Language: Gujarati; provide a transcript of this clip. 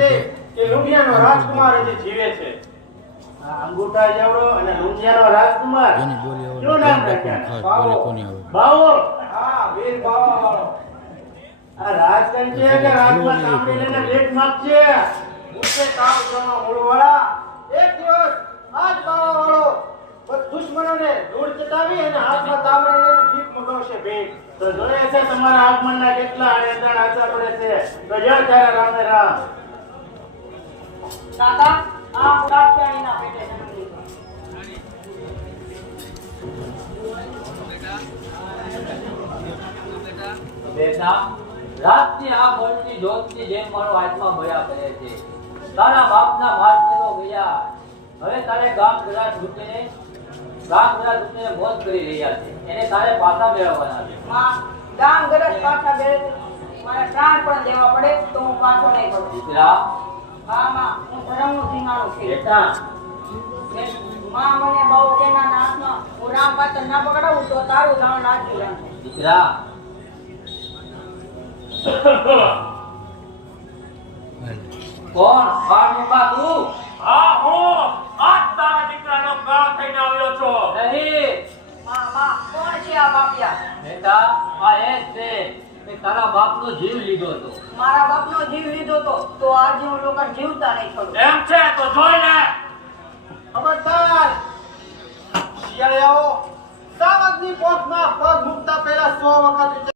છે કે લુંગિયાનો રાજકુમાર હજી જીવે છે. આ અંગૂઠા જેવડો અને લુંગિયાનો રાજકુમાર જેની બોલી આવે શું નામ રાખ્યા? બોલી કોની આવે બાવો. હા, વીર બાવા વાળો. આ રાજકન છે કે રાજમાં સાંભળી લઈને ભેટ માંગશે? મુદ્દે કામ કરવા મૂળવાળા એક દિવસ આજ બાવા વાળો દુશ્મનોને ધૂળ ચટાવી અને હાથમાં તાંબડી લઈને ભીખ મગાવશે ભેટ. તો જોઈએ છે તમારા આગમનના કેટલા આનંદણ આશા પડે છે. તો જય તારા રામે રામ. કાકા આ રાતરાણીના પેટે જન્મ લીધો. બેટા રાતની આ મોલની જ્યોતની જેમ મારો આત્મા ભયા કરે છે. તારા બાપના માર્ગનો ગયા. હવે તારે ગામ ગરાજ રૂપે મોત કરી રહ્યા છે. એને તારે પાછા મેળવવાના છે. માં ગામ ગરજ પાછા બેરે મારે પ્રાણ પણ દેવા પડે તો હું પાછો નહીં પડું. દીકરા હા માં હું ધર્મનું સીમાનું છું. બેટા માં મને બહુ કેના નાથમાં હું રામ પાછળ ના પકડાવું તો તારું ધાણ નાચી રહેશે. દીકરા કોણ પાડુકા તું? હા, હું આજ તારા દીકરાનો ગાળ થઈને આવ્યો છો. નહીં માં કોણ છે આ બાપિયા? બેટા આ એ જ છે કે તારા બાપનો જીવ લીધો હતો. મારા બાપનો જીવ લીધો તો આજે હું લોકો જીવતા નહીં છોડું. એમ છે તો જોઈ લે. ખબરદાર શિયાળાઓ સાવજની પોખમાં પગ મૂકતા પહેલા 100 વખત